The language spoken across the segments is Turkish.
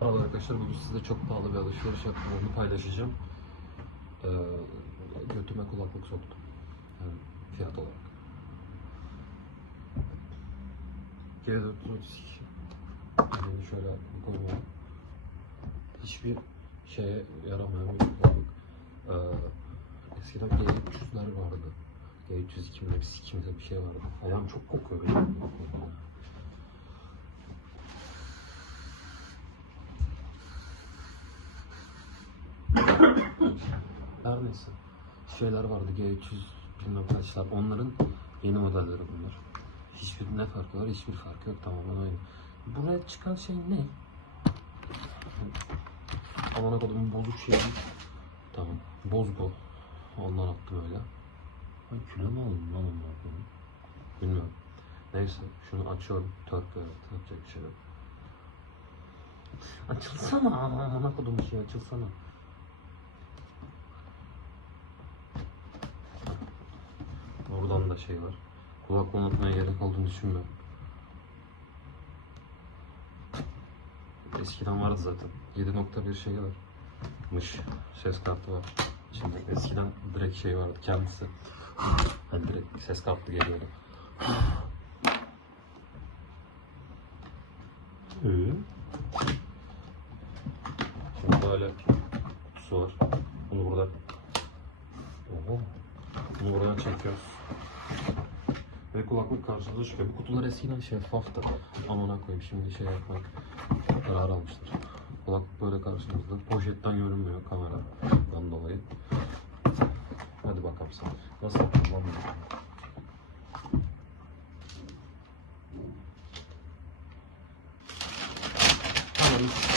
Merhaba arkadaşlar bugün size çok pahalı bir alışveriş yaptım onu paylaşacağım. Ee, götüme kulaklık soktum. Yani fiyat olarak. G432 yani şöyle bir. Hiçbir şeye yaramayan bir kulaklık. Ee, eskiden G300'ler vardı. G302 mi bir şey vardı. Ayağım çok kokuyor. Her neyse. Şeyler vardı G300 bilmem kaçlar. Onların yeni modelleri bunlar. Hiçbir ne farkı var? Hiçbir farkı yok tamamen aynı. Buraya çıkan şey ne? Aman akıllım bozuk şey değil. Tamam. Bozgo. Ondan attım öyle. Ben küle mi aldım lan ondan sonra? Bilmiyorum. Neyse şunu açıyorum. Törpü evet. Yapacak bir şey yok. Açılsana. Aman akıllım şey açılsana. Oradan da şey var. Kulaklığı unutmaya gerek olduğunu düşünmüyorum. Eskiden vardı zaten. 7.1 şey var. Mış. Ses kartı var. Şimdi eskiden direkt şey vardı kendisi. Hani direkt ses kartı geliyordu. Ee? Şimdi böyle kutusu var. Bunu burada. Bunu buradan çekiyoruz. Ve kulaklık karşımıza çıkıyor. Bu kutular eskiden şeffaftı. Amına koyayım şimdi şey yapmak karar almışlar. Kulaklık böyle karşımızda. Poşetten görünmüyor kameradan dolayı. Hadi bakalım sen. Nasıl yaptın lan bunu?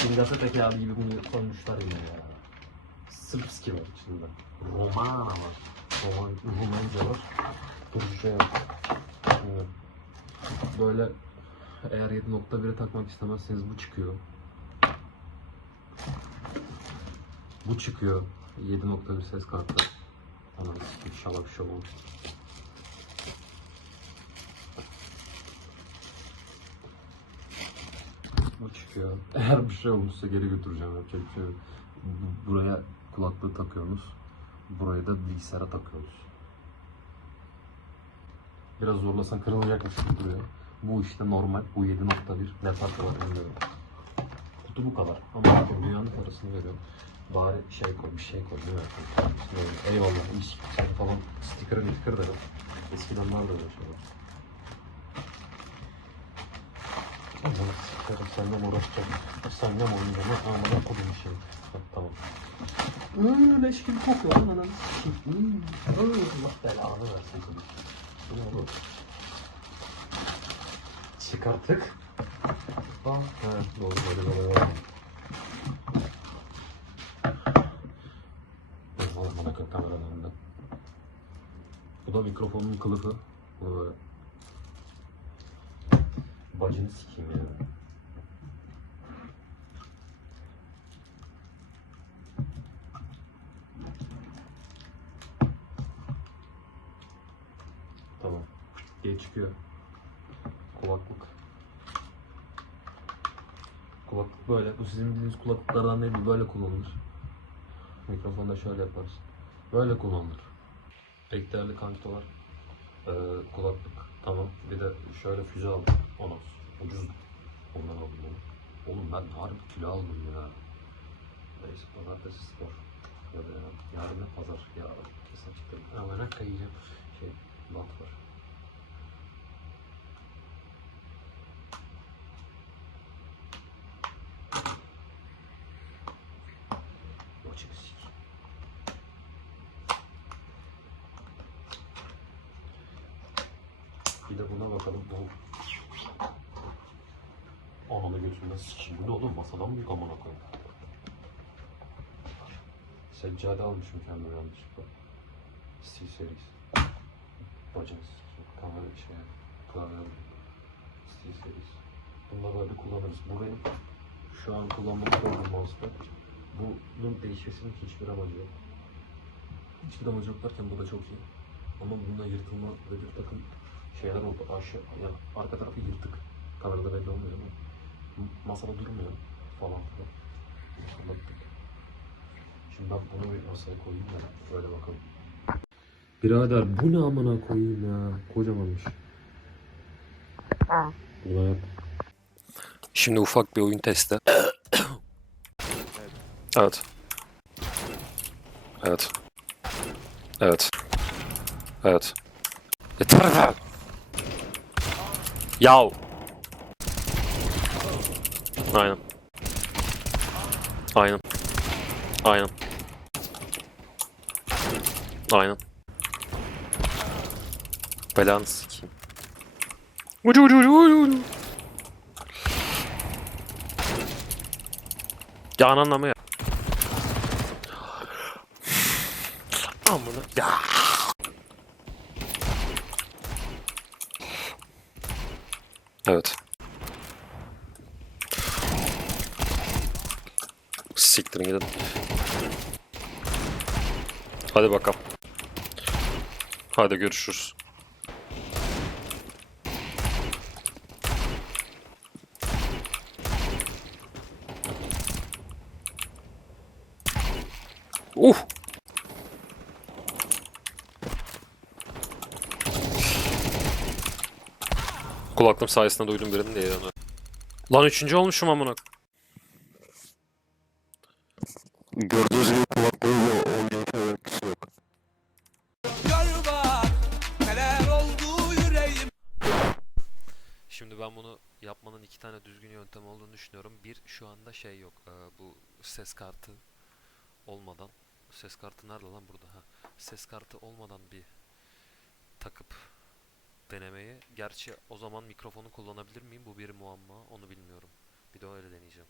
Şimdi kağıdı gibi bunu koymuşlar yine ya. Sırpski var içinde. Romana var. Roman, Romanca var. Dur şey Evet. Böyle eğer 7.1'e takmak istemezseniz bu çıkıyor. Bu çıkıyor. 7.1 ses kartı. Anam inşallah bir şey olmaz. Bu çıkıyor. Eğer bir şey olmuşsa geri götüreceğim. Yapacak şey Buraya kulaklığı takıyorsunuz. Burayı da bilgisayara takıyorsunuz. Biraz zorlasan kırılacakmış gibi duruyor. Bu işte normal. Bu 7.1. Ne farkı var bilmiyorum. Kutu bu kadar. Ama dünyanın parasını veriyorum. Bari şey koy, bir şey koy. Ne ver? Eyvallah. İş, sen falan sticker sticker derim. Eskiden vardı öyle şeyler. Aman sikerim seninle mi uğraşacağım? Seninle mi oynayacağım? Aman okudum bir şey. Tamam. Hmm, leş gibi kokuyor lan anam. Hmm. Allah belanı versin sana. Bu ne oğlum? Çıkarttık. Önünde. Bu da mikrofonun kılıfı. Bu böyle. Bacını sikeyim ya. Tamam. Diye çıkıyor. Kulaklık. Kulaklık böyle. Bu sizin bildiğiniz kulaklıklardan değil böyle kullanılır. Mikrofonu da şöyle yaparız. Böyle kullanılır. Pek değerli kantolar. Ee, kulaklık. Tamam. Bir de şöyle füze aldım. Onos. Ucuz. Ondan aldım onu. Oğlum ben harbi kilo aldım ya. Neyse pazartesi spor. Yarın ne pazar? Yarın kesin çıktım. Hemen kayacağım. Şey, bant var. Sik. Bir de buna bakalım. Bu Ananı gözünden sikeyim. Bu ne oğlum? Masadan büyük amına koyayım. Seccade almışım kendime yanlışlıkla. Steel Series. Bacağız. Kamera şey. Klavye. Steel Series. Bunları böyle kullanırız. Bu benim şu an kullanmakta olduğum mousepad. Bunun değişmesinin hiçbir amacı yok. Hiçbir amacı yok derken bu da çok iyi. Ama bunda yırtılma ve bir takım şeyler oldu. Aşağı, yani arka tarafı yırtık. Kamerada belli olmuyor ama masada durmuyor. falan filan. Kulaklık. Şimdi ben bunu bir masaya koyayım da böyle bakalım. Birader bu ne amına koyayım ya. Kocamanmış. Yap. Şimdi ufak bir oyun testi. Evet. Evet. Evet. Evet. Yeter be! Yav! Aynen. Aynen. Aynen. Aynen. Belanı sikeyim. Ucu ucu ucu ucu ucu. Ya ananla mı ya? Amına ya. Evet. Siktirin gidin. Hadi bakalım. Hadi görüşürüz. Uh! Kulaklığım sayesinde duydum birini diye yani. Lan üçüncü olmuşum amına. Gördüğünüz gibi kulaklığıyla oynayıp öğrencisi yok. Şimdi ben bunu yapmanın iki tane düzgün yöntem olduğunu düşünüyorum. Bir şu anda şey yok. e, bu ses kartı olmadan ses kartı nerede lan burada? Ha. Ses kartı olmadan bir takıp denemeyi. Gerçi o zaman mikrofonu kullanabilir miyim? Bu bir muamma. Onu bilmiyorum. Bir de öyle deneyeceğim.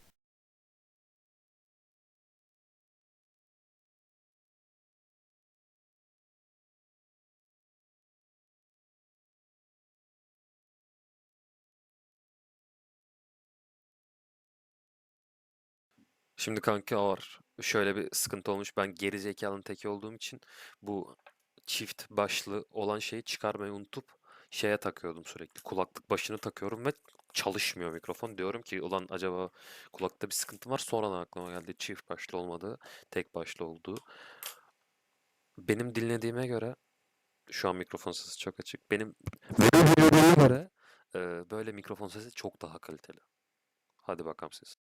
Şimdi kanka var. Şöyle bir sıkıntı olmuş. Ben geri zekalının teki olduğum için bu çift başlı olan şeyi çıkarmayı unutup şeye takıyordum sürekli. Kulaklık başını takıyorum ve çalışmıyor mikrofon. Diyorum ki ulan acaba kulakta bir sıkıntı var. Sonradan aklıma geldi çift başlı olmadığı, tek başlı olduğu. Benim dinlediğime göre şu an mikrofon sesi çok açık. Benim göre böyle mikrofon sesi çok daha kaliteli. Hadi bakalım siz.